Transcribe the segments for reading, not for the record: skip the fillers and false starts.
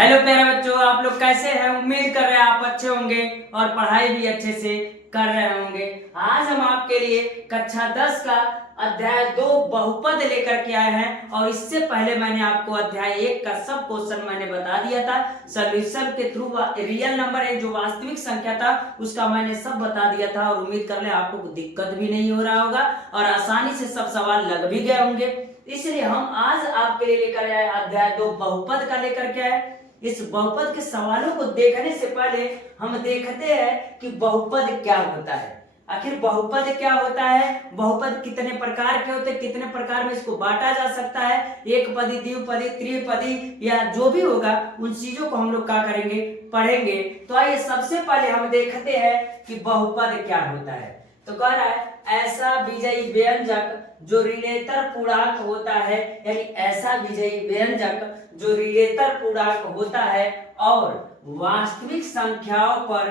Hello प्यारे बच्चों, आप लोग कैसे हैं? उम्मीद कर रहे हैं आप अच्छे होंगे और पढ़ाई भी अच्छे से कर रहे होंगे। आज हम आपके लिए कक्षा 10 का अध्याय 2 बहुपद लेकर के आए हैं और इससे पहले मैंने आपको अध्याय 1 का सब क्वेश्चन मैंने बता दिया था। सॉल्यूशन के थ्रू रियल नंबर है जो वास्तविक संख्या था उसका मैंने सब बता दिया था और उम्मीद कर ले आपको कोई दिक्कत भी नहीं हो रहा होगा और आसानी से सब सवाल लग भी गए होंगे। इसलिए हम आज आपके लिए लेकर आए अध्याय 2 बहुपद का लेकर के आए। इस बहुपद के सवालों को देखने से पहले हम देखते हैं कि बहुपद क्या होता है। आखिर बहुपद क्या होता है, बहुपद कितने प्रकार के होते हैं, कितने प्रकार में इसको बांटा जा सकता है, एक पदी, द्विपदी, त्रिपदी या जो भी होगा उन चीजों को हम लोग क्या करेंगे, पढ़ेंगे। तो आइए सबसे पहले हम देखते हैं कि बहुपद क्या होता है। तो कह रहा है ऐसा विजयी व्यंजक जो ऋणेतर पूर्णांक होता है, यानी ऐसा विजयी व्यंजक जो ऋणेतर पूर्णांक होता है और वास्तविक संख्याओं पर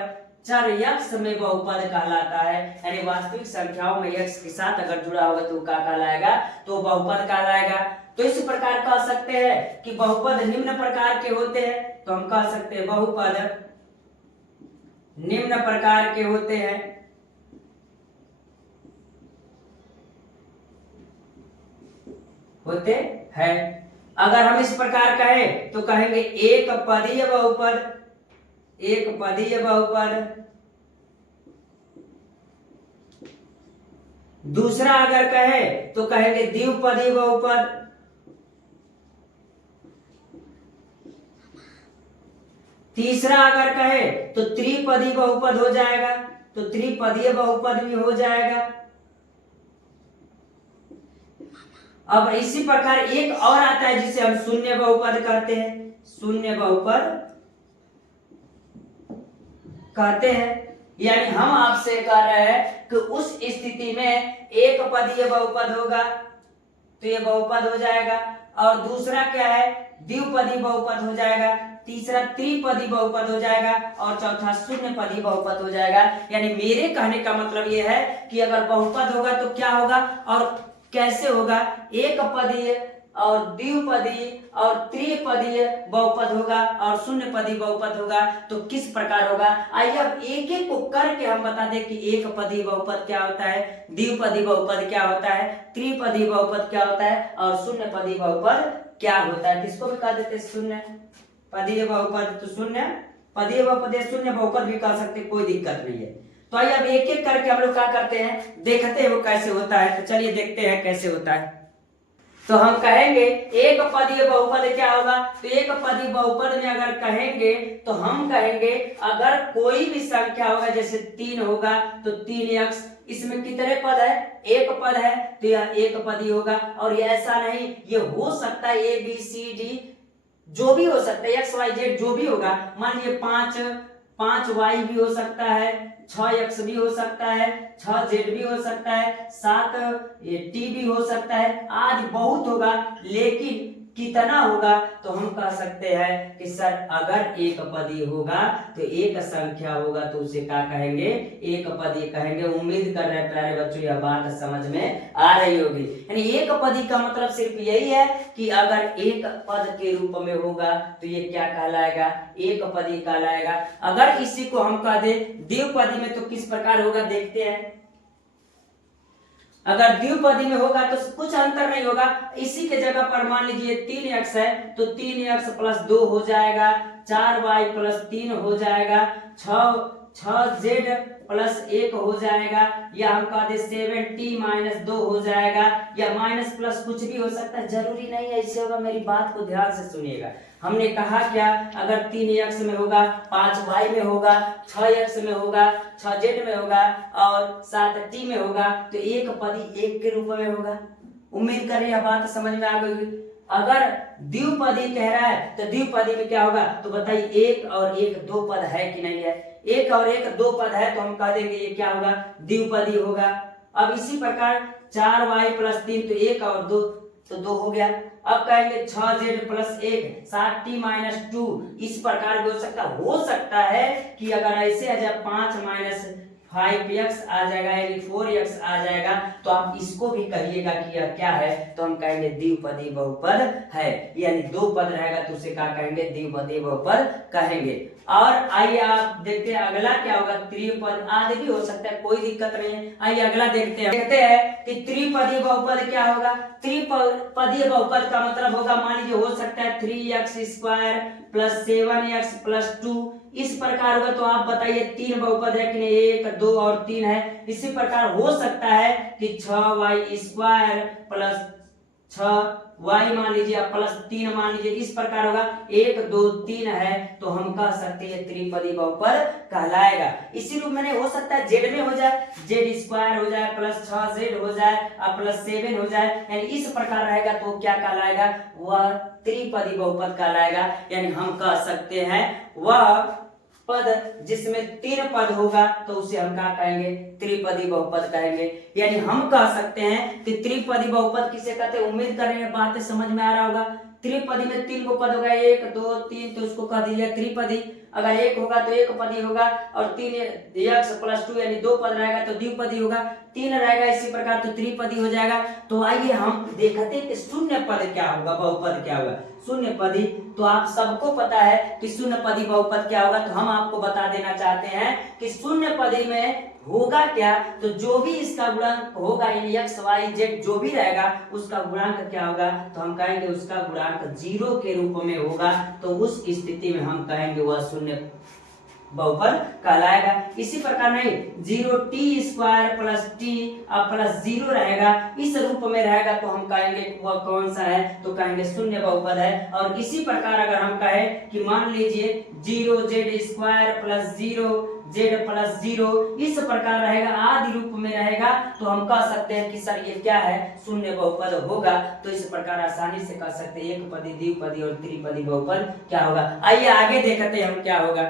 चर यक्ष में बहुपद कहलाता है। यानी वास्तविक संख्याओं में यक्ष के साथ अगर जुड़ा होगा तो क्या कहलाएगा, तो बहुपद कहलाएगा। तो इस प्रकार कह सकते हैं कि बहुपद निम्न प्रकार के होते हैं। तो हम कह सकते हैं बहुपद निम्न प्रकार के होते हैं। अगर हम इस प्रकार कहें तो कहेंगे एक पदीय बहुपद, एक पदीय बहुपद। दूसरा अगर कहें तो कहेंगे द्विपदीय बहुपद। तीसरा अगर कहें तो त्रिपदीय बहुपद हो जाएगा, तो त्रिपदीय बहुपद भी हो जाएगा। अब इसी प्रकार एक और आता है जिसे हम शून्य बहुपद कहते हैं, शून्य बहुपद कहते हैं। यानी हम आपसे कह रहे हैं कि उस स्थिति में एक पदीय बहुपद होगा तो ये बहुपद हो जाएगा, और दूसरा क्या है, द्विपदीय बहुपद हो जाएगा, तीसरा त्रिपदीय बहुपद हो जाएगा और चौथा शून्य पदीय बहुपद हो जाएगा। यानी मेरे कहने का मतलब ये है कि अगर बहुपद होगा तो क्या होगा और कैसे होगा, एक पदीय और द्विपदीय और त्रिपदीय बहुपद होगा और शून्य पदीय बहुपद होगा तो किस प्रकार होगा। आइए अब एक एक को करके हम बता दें कि एक पदीय बहुपद क्या होता है, द्विपदीय बहुपद क्या होता है, त्रिपदीय बहुपद क्या होता है और शून्य पदीय बहुपद क्या होता है। किसको भी कह देते हैं शून्य पदीय बहुपद, तो शून्य पदीय बहुपद या शून्य बहुपद भी कह सकते, कोई दिक्कत नहीं है। तो आइए अब एक एक करके हम लोग क्या करते हैं, देखते हैं वो कैसे होता है। तो चलिए देखते हैं कैसे होता है। तो हम कहेंगे एक पदीय बहुपद क्या होगा, तो एक पदीय बहुपद में अगर कहेंगे तो हम कहेंगे अगर कोई भी संख्या होगा, जैसे 3 होगा तो 3x, इसमें कितने पद है, एक पद है तो यह एक पदीय होगा। और ये ऐसा नहीं, ये हो सकता है ए बी सी डी जो भी हो सकता है, एक्स वाई जेड जो भी होगा। मान लीजिए 5 वाई भी हो सकता है, 6x भी हो सकता है, 6z भी हो सकता है, 7t भी हो सकता है, आज बहुत होगा। लेकिन कितना होगा, तो हम कह सकते हैं कि सर अगर एक पदी होगा तो एक संख्या होगा तो उसे क्या कहेंगे, एक पदी कहेंगे। उम्मीद कर रहे हैं प्यारे बच्चों यह बात समझ में आ रही होगी। यानी एक पदी का मतलब सिर्फ यही है कि अगर एक पद के रूप में होगा तो ये क्या कहलाएगा, एक पदी कहलाएगा। अगर इसी को हम कह दे द्विपदी में तो किस प्रकार होगा, देखते हैं। अगर द्विपदी में होगा तो कुछ अंतर नहीं होगा, इसी के जगह पर मान लीजिए 3x है तो 3x + 2 हो जाएगा, 4y + 3 हो जाएगा, 6z + 1 हो जाएगा, या हम कह दे 7t - 2 हो जाएगा, या माइनस प्लस कुछ भी हो सकता है, जरूरी नहीं है इससे होगा। मेरी बात को ध्यान से सुनिएगा। हमने कहा क्या, अगर 3x में होगा, 5y में होगा, 6x में होगा, 6z में होगा और 7t में होगा तो एक पदी एक के रूप में होगा। उम्मीद कर रही है बात समझ में आ गई। अगर द्विपदी कह रहा है तो द्विपदी में क्या होगा, तो बताइए एक और एक दो पद है कि नहीं है, एक और एक दो पद है तो हम कह देंगे ये क्या होगा, द्विपदी होगा। अब इसी प्रकार 4y + 3 तो 1 और 2 तो 2 हो गया। अब कहेंगे 6z + 1 7t - 2, इस प्रकार भी हो सकता है कि अगर ऐसे आ जाए 5 - 5x आ जाएगा यानी 4x आ जाएगा। तो आप इसको भी कहिएगा कि यह क्या है, तो हम कहेंगे द्विपदी बहुपद है, यानी दो पद रहेगा तो उसे क्या कहेंगे, द्विपदी बहुपद कहेंगे। और आइए आप देखते हैं अगला क्या होगा, त्रिपद आदि भी हो सकता है, कोई दिक्कत नहीं है। आइए अगला देखते हैं कि त्रिपदी बहुपद क्या होगा। त्रिपदी बहुपद का मतलब होगा, मान लीजिए हो सकता है 3x² + 7x + 2 इस प्रकार होगा। तो आप बताइए तीन बहुपद है कि नहीं, 1 2 और 3 है। इसी प्रकार हो सकता है कि 6y² + 6y मान लीजिए +3 मान लीजिए, इस प्रकार होगा। 1 2 3 है तो हम कह सकते हैं त्रिपदी बहुपद कहलाएगा। इसी रूप में हो सकता है z में हो जाए, z² हो जाए +6z हो जाए और +7 हो जाए, यानी इस प्रकार रहेगा तो क्या कहलाएगा, वह त्रिपदी बहुपद कहलाएगा। यानी हम कह सकते हैं वह पद जिसमें 3 पद होगा तो उसे हम क्या कहेंगे, त्रिपदी बहुपद कहेंगे। यानी हम कह सकते हैं कि त्रिपदी बहुपद किसे कहते हैं, उम्मीद करेंगे बातें समझ में आ रहा होगा। त्रिपदी में 3 को पद होगा, 1 2 3, तो उसको कह दीजिए त्रिपदी। अगर 1 होगा तो एक पदी होगा, और 3x + 2 यानी 2 पद रहेगा तो द्विपदी होगा। 3 रहेगा इसी प्रकार तो त्रिपदी हो जाएगा। तो आइए हम देखते हैं कि शून्य पद क्या होगा, बहुपद क्या होगा। शून्य पदी तो आप सबको पता है कि शून्य पदी बहुपद क्या होगा, तो हम आपको बता देना चाहते हैं कि शून्य पदी में होगा क्या, तो जो भी इसका गुणांक होगा यानी x y z जो भी रहेगा उसका गुणांक क्या होगा, तो हम कहेंगे उसका गुणांक 0 के रूप में होगा। तो उस स्थिति में हम कहेंगे वह शून्य बहुपद कहलाएगा। इसी प्रकार नहीं 0t² + t और +0 रहेगा, इस रूप में रहेगा तो हम कहेंगे वह कौन सा है, तो कहेंगे शून्य बहुपद है। और इसी प्रकार अगर हम कहें कि मान लीजिए 0z² + 0z + 0 इस प्रकार रहेगा, आदि रूप में रहेगा, तो हम कह सकते हैं कि सर ये क्या है, शून्य बहुपद होगा। तो इस प्रकार आसानी से कह सकते हैं एक पदी, द्विपदी और त्रिपदी बहुपद क्या होगा। आइए आगे देखते हैं हम क्या होगा।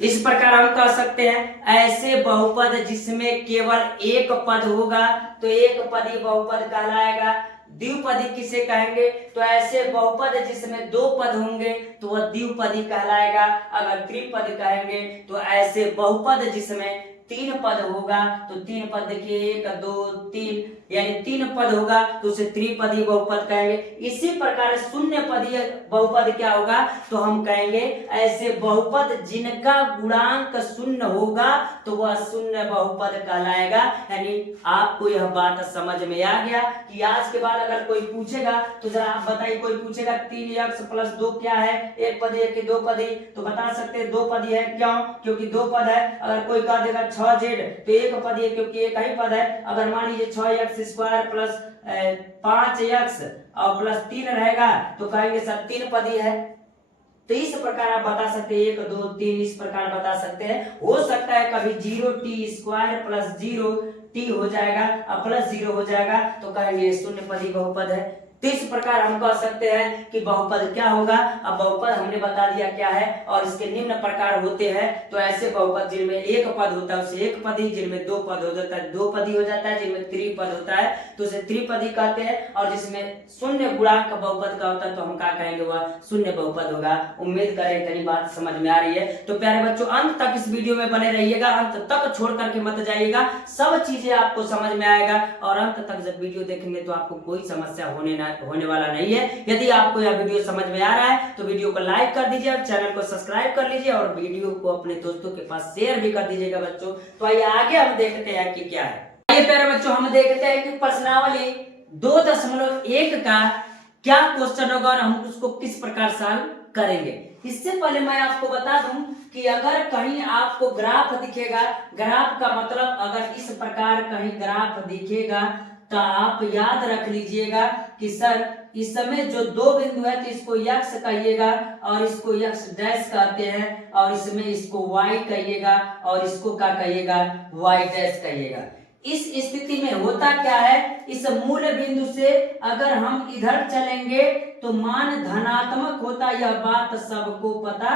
इस प्रकार हम कह सकते हैं ऐसे बहुपद जिसमें केवल एक पद होगा तो एक पदी बहुपद कहलाएगा। द्विपदी किसे कहेंगे, तो ऐसे बहुपद जिसमें 2 पद होंगे तो वह द्विपदी कहलाएगा। अगर त्रिपद कहेंगे तो ऐसे बहुपद जिसमें 3 पद होगा, तो 3 पद देखिए 1 2 3 यानी 3 पद होगा तो उसे त्रिपदी बहुपद कहेंगे। इसी प्रकार शून्य पदी बहुपद क्या होगा, तो हम कहेंगे ऐसे बहुपद जिनका गुणांक शून्य होगा तो वह शून्य बहुपद कहलाएगा। यानी आपको यह बात समझ में आ गया कि आज के बाद अगर कोई पूछेगा तो जरा आप बताइए, कोई पूछेगा 3x + 2 क्या है, एक पदी है कि 2 पदी, तो बता सकते हैं 2 पदी है। क्यों, क्योंकि 2 पद है। अगर कोई कह देगा 6z तो एक पदी है क्योंकि एक ही पद है। अगर मान लीजिए 6x² + 5x और +3 रहेगा तो कहेंगे सब 3 पदी है। तो इस प्रकार आप बता सकते हैं 1 2 3 इस प्रकार बता सकते हैं। हो सकता है कभी 0t² + 0t हो जाएगा और +0 हो जाएगा तो कहेंगे शून्य पदी बहुपद है। तो इस प्रकार हम कह सकते हैं कि बहुपद क्या होगा। अब बहुपद हमने बता दिया क्या है और इसके निम्न प्रकार होते हैं। तो ऐसे बहुपद जिनमें एक पद होता है उसे एक पदी, जिनमें 2 पद हो जाता है 2 पदी हो जाता है, जिनमें त्रिपद होता है तो उसे त्रिपदी कहते हैं, और जिसमें शून्य गुणांक बहुपद का होता है तो हम क्या कहेंगे वह शून्य बहुपद होगा। उम्मीद करें इतनी बात समझ में आ रही है। तो प्यारे बच्चों अंत तक इस वीडियो में बने रहिएगा, अंत तक छोड़ करके मत जाइएगा, सब चीजें आपको समझ में आएगा। और अंत तक जब वीडियो देखेंगे तो आपको कोई समस्या होने वाला नहीं है। यदि आपको यह वीडियो समझ में आ रहा है तो वीडियो को लाइक कर दीजिए और चैनल को सब्सक्राइब कर लीजिए और वीडियो को अपने दोस्तों के पास शेयर भी कर दीजिएगा बच्चों। तो आइए आगे हम देखते हैं कि क्या है। आइए प्यारे बच्चों हम देखते हैं कि प्रश्नावली 2.1 का क्या क्वेश्चन होगा और हम उसको किस प्रकार सॉल्व करेंगे। इससे पहले मैं आपको बता दूं कि अगर कहीं आपको ग्राफ दिखेगा, ग्राफ का मतलब अगर इस प्रकार कहीं ग्राफ दिखेगा तो आप याद रख लीजिएगा कि सर इस समय जो 2 बिंदु है तो इसको x कहिएगा और इसको x डैश कहते हैं, और इसमें इसको y कहिएगा और इसको क्या कहिएगा, y डैश कहिएगा। इस स्थिति में होता क्या है, इस मूल बिंदु से अगर हम इधर चलेंगे तो मान धनात्मक होता, यह बात सबको पता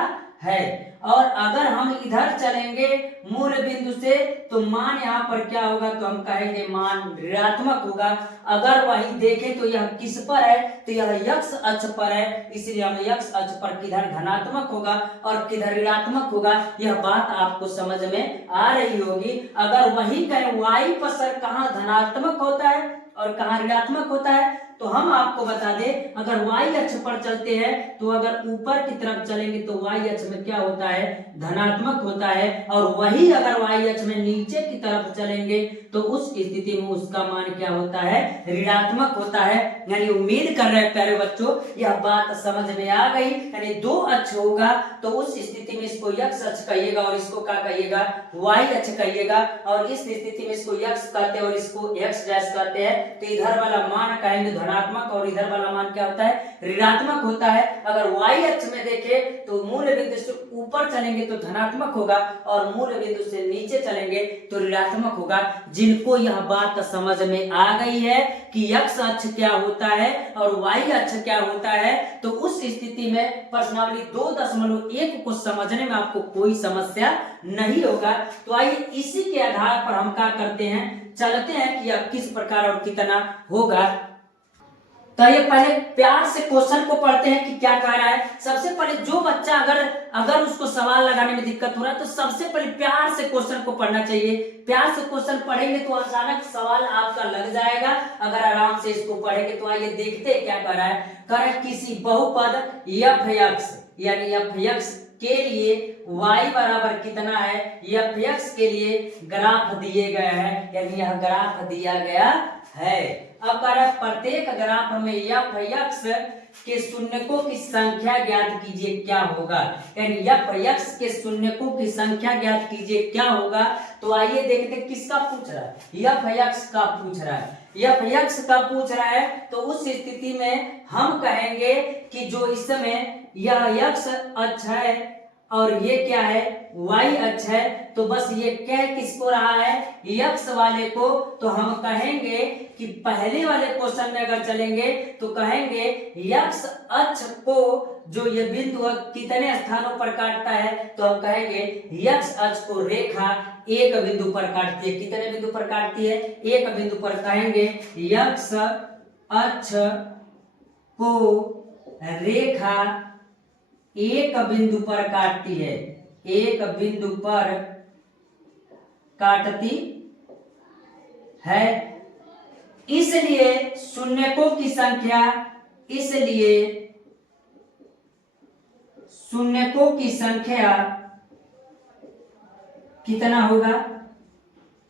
है। और अगर हम इधर चलेंगे मूल बिंदु से तो मान यहाँ पर क्या होगा, तो हम कहेंगे मान ऋणात्मक होगा। अगर वही देखें तो यह किस पर है, तो यह यक्ष अक्ष पर है, इसलिए हम यक्ष अक्ष पर किधर धनात्मक होगा और किधर ऋणात्मक होगा, यह बात आपको समझ में आ रही होगी। अगर वही कहें वाई पर कहाँ धनात्मक होता है और कहाँ ऋणात्मक होता है, तो हम आपको बता दें, अगर y अक्ष पर चलते हैं तो अगर ऊपर की तरफ चलेंगे तो y अक्ष में क्या होता है, धनात्मक होता है। और वही अगर y अक्ष में नीचे की तरफ चलेंगे तो उस स्थिति में उसका मान क्या होता है, ऋणात्मक होता है। यानी उम्मीद कर रहे हैं प्यारे बच्चों यह बात समझ में आ गई। यानी दो अक्ष होगा तो उस स्थिति में इसको x अक्ष कहिएगा और इसको क्या कहिएगा, y अक्ष कहिएगा। और इस स्थिति में इसको x कहते हैं और इसको x डैश कहते हैं। तो इधर वाला मान कहेंगे धनात्मक और इधर वाला मान क्या होता है, ऋणात्मक होता है। अगर y अक्ष में देखें तो मूल बिंदु से ऊपर चलेंगे तो धनात्मक होगा और मूल बिंदु से नीचे चलेंगे तो ऋणात्मक होगा। जिनको यह बात समझ में आ गई है कि x अक्ष क्या होता है और y अक्ष क्या होता है, तो उस स्थिति में प्रश्नावली 2.1 को समझने में आपको कोई समस्या नहीं होगा। तो आइए इसी के आधार पर हम क्या करते हैं, चलते हैं कि अब किस प्रकार और कितना होगा। तो ये पहले प्यार से क्वेश्चन को पढ़ते हैं कि क्या कह रहा है। सबसे पहले जो बच्चा अगर उसको सवाल लगाने में दिक्कत हो रहा है तो सबसे पहले प्यार से क्वेश्चन को पढ़ना चाहिए। प्यार से क्वेश्चन पढ़ेंगे तो अचानक सवाल आपका लग जाएगा। अगर आराम से इसको पढ़ेंगे तो आइए देखते हैं क्या कह रहा है। कह रहा है किसी बहुपद f(x) यानी f(x) के लिए y बराबर कितना है, f(x) के लिए ग्राफ दिए गए हैं, यानी यह ग्राफ दिया गया है। अब कह रहा है प्रत्येक ग्राफ में f(x) के शून्यकों की संख्या ज्ञात कीजिए क्या होगा, यानी f(x) के शून्यकों की संख्या ज्ञात कीजिए क्या होगा। तो आइए देखते हैं किसका पूछ रहा है, f(x) का पूछ रहा है। f(x) का पूछ रहा है तो उस स्थिति में हम कहेंगे कि जो इस समय यह x अक्ष है और ये क्या है, y अक्ष है, तो बस ये कह किसको रहा है, x वाले को। तो हम कहेंगे कि पहले वाले क्वेश्चन में अगर चलेंगे तो कहेंगे x अक्ष को जो ये बिंदु कितने स्थानों पर काटता है, तो हम कहेंगे x अक्ष को रेखा एक बिंदु पर काटती है। कितने बिंदु पर काटती है, एक बिंदु पर। कहेंगे x अक्ष को रेखा एक बिंदु पर काटती है, एक बिंदु पर काटती है। इसलिए शून्यकों की संख्या, इसलिए शून्यकों की संख्या कितना होगा,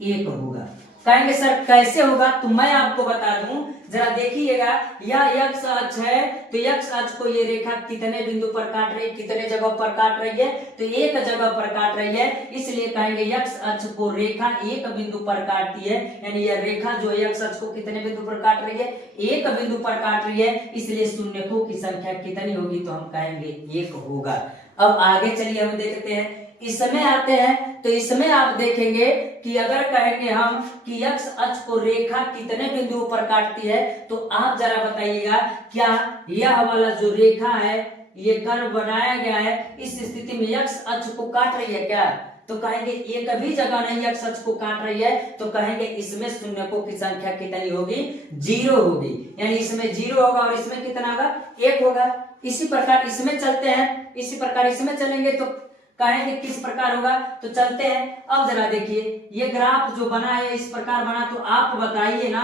एक होगा। कहेंगे सर कैसे होगा, तो मैं आपको बता दूं, जरा देखिएगा। यह x अक्ष है तो x अक्ष को ये रेखा कितने बिंदु पर काट रही है, कितने जगह पर काट रही है, तो एक जगह पर काट रही है। इसलिए कहेंगे x अक्ष को रेखा एक बिंदु पर काटती है, यानी यह रेखा जो x अक्ष को कितने बिंदु पर काट रही है, एक बिंदु पर काट रही है। इसलिए शून्यकों की संख्या कितनी होगी, तो हम कहेंगे एक होगा। अब आगे चलिए हम देखते हैं, इसमें आते हैं। तो इसमें आप देखेंगे कि अगर कहेंगे हम कि x अक्ष को रेखा कितने बिंदुओं पर काटती है, तो आप जरा बताइएगा क्या यह वाला जो रेखा है, ये कर्व बनाया गया है, इस स्थिति में x अक्ष को काट रही है क्या, तो कहेंगे एक भी जगह नहीं x अक्ष को काट रही है। तो कहेंगे इसमें शून्यकों की संख्या कितनी होगी, 0 होगी, यानी इसमें 0 होगा और इसमें कितना होगा, 1 होगा। इसी प्रकार इसमें चलते हैं, इसी प्रकार इसमें चलेंगे तो कहेंगे किस प्रकार होगा, तो चलते हैं। अब जरा देखिए ये ग्राफ जो बना है इस प्रकार बना, तो आप बताइए ना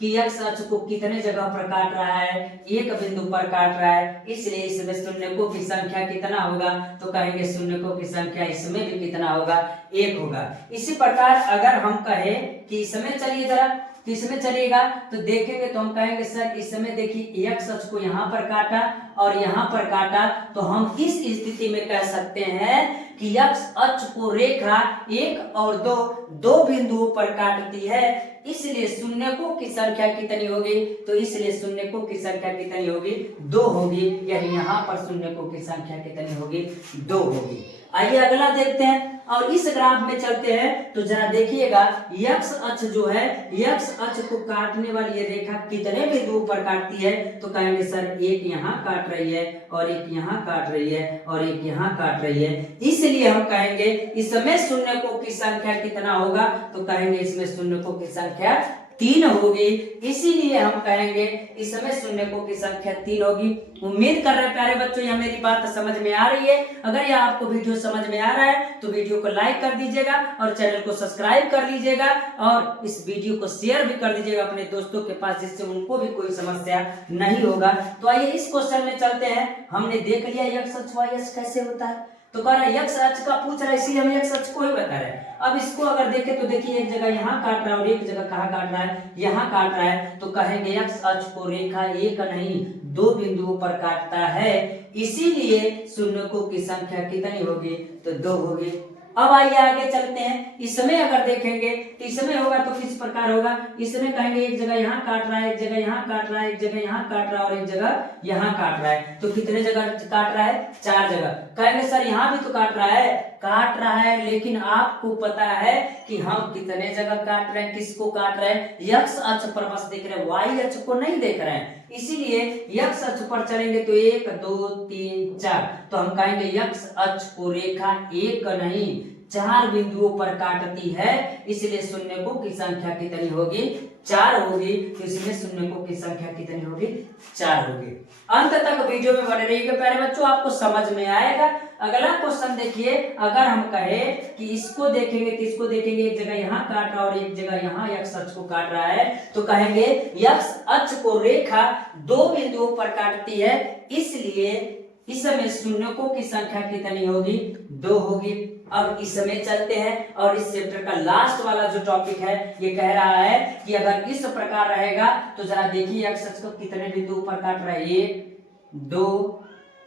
कि x अक्ष को कितने जगह पर काट रहा है, एक बिंदु पर काट रहा है। इसलिए इसमें शून्यकों की संख्या कितना होगा, तो कहेंगे शून्यकों की संख्या इसमें भी कितना होगा, 1 होगा। इसी प्रकार अगर हम कहें कि इसमें चलिए जरा, तो इसमें चलिएगा तो देखेंगे तो हम कहेंगे सर इसमें देखिए x अक्ष को यहाँ पर काटा और यहाँ पर काटा, तो हम इस स्थिति में कह सकते हैं कि यक्स अक्ष को रेखा 1 और 2 दो बिंदुओं पर काटती है, इसलिए शून्यकों की संख्या कितनी होगी? तो इसलिए शून्यकों की संख्या कितनी होगी? 2 होगी, यानी यहाँ पर शून्यकों की संख्या कितनी होगी? 2 होगी। आइए अगला देखते हैं और इस ग्राफ में चलते हैं तो जरा देखिएगा, यक्स अक्ष जो है, यक्स अक्ष को काटने वाली ये रेखा कितने बिंदुओं पर काटती है? तो कहेंगे सर एक यहाँ काट रही है और एक यहाँ काट रही है और एक यहाँ काट रही है, इसलिए हम कहेंगे इसमें शून्यकों की संख्या कितना होगा? तो कहेंगे इसमें शून्यकों की संख्या 3 होगी, इसीलिए हम कहेंगे इसमें शून्यकों की संख्या 3 होगी। उम्मीद कर रहे हैं प्यारे बच्चों यह मेरी बात समझ में आ रही है। अगर यह आपको वीडियो समझ में आ रहा है तो वीडियो को लाइक कर दीजिएगा और चैनल को सब्सक्राइब कर लीजिएगा और इस वीडियो को शेयर भी कर दीजिएगा अपने दोस्तों के पास, जिससे उनको भी कोई समस्या नहीं होगा। तो आइए इस क्वेश्चन में चलते हैं। हमने देख लिया यक्स अक्ष वाई अक्ष कैसे होता है, तो कह रहा है यक्स अक्ष का पूछ रहा है, इसलिए हम यक्स अक्ष को ही बता रहे हैं। अब इसको अगर देखें तो देखिए एक जगह यहाँ काट रहा है और एक जगह कहाँ काट रहा है? यहाँ काट रहा है, तो कहेंगे यक्स अक्ष को रेखा 1 नहीं 2 बिंदुओं पर काटता है, इसीलिए शून्यकों की संख्या कितनी होगी? तो 2 होगी। अब आइए आगे चलते हैं। इसमें अगर देखेंगे तो इसमें होगा तो किस प्रकार होगा? इसमें कहेंगे एक जगह यहाँ काट रहा है, एक जगह यहाँ काट रहा है, एक जगह यहाँ काट रहा है और एक जगह यहाँ काट रहा है, तो कितने जगह काट रहा है? 4 जगह। कहेंगे सर यहाँ भी तो काट रहा है, लेकिन आपको पता है कि हम कितने जगह काट रहे हैं, किसको काट रहे हैं? यक्स अक्ष पर बस देख रहे हैं, वाई अक्ष को नहीं देख रहे हैं, इसीलिए यक्स अक्ष पर चलेंगे तो 1 2 3 4, तो हम कहेंगे यक्स अक्ष को रेखा 1 नहीं 4 बिंदुओं पर काटती है, इसलिए शून्यकों की संख्या कितनी होगी? 4 होगी। तो इसमें शून्यकों की संख्या कितनी होगी? 4 होगी। अंत तक वीडियो में बने रहिएगा प्यारे बच्चों, आपको समझ में आएगा। अगला क्वेश्चन देखिए, अगर हम कहे कि इसको देखेंगे तो इसको देखेंगे एक जगह यहाँ काट रहा है और एक जगह यहाँ यक्स अक्ष को काट रहा है, तो कहेंगे यक्स अक्ष को रेखा 2 बिंदुओं पर काटती है, इसलिए इसमें शून्यकों की संख्या कितनी होगी? 2 होगी। अब इसमें चलते हैं और इस चैप्टर का लास्ट वाला जो टॉपिक है ये कह रहा है कि अगर इस प्रकार रहेगा तो जरा देखिए यक्स अक्ष को कितने बिंदुओं पर काट रहा है? 1 2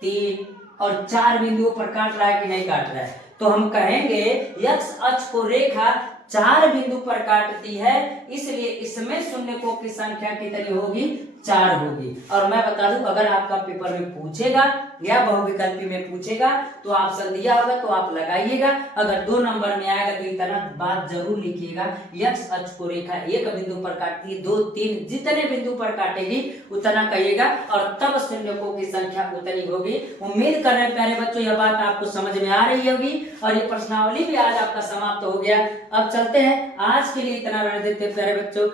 3 और 4 बिंदुओं पर काट रहा है कि नहीं काट रहा है? तो हम कहेंगे यक्स अक्ष को रेखा 4 बिंदु पर काटती है, इसलिए इसमें शून्यकों की संख्या कितनी होगी? 4 होगी। और मैं बता दूं अगर आपका पेपर में पूछेगा या बहुविकल्पी में पूछेगा तो ऑप्शन दिया होगा तो आप लगाइएगा, अगर 2 नंबर में आएगा तो इतना बात जरूर लिखिएगा, यक्स अक्ष को रेखा 1 बिंदु पर काटती है, 2 3 जितने बिंदु पर काटेगी उतना कहिएगा और तब शून्यकों की संख्या उतनी होगी। उम्मीद कर रहे हैं प्यारे बच्चों यह बात आपको समझ में आ रही होगी और ये प्रश्नावली भी आज आपका समाप्त हो गया। अब चलते हैं, आज के लिए इतना रहने देते हैं प्यारे बच्चों।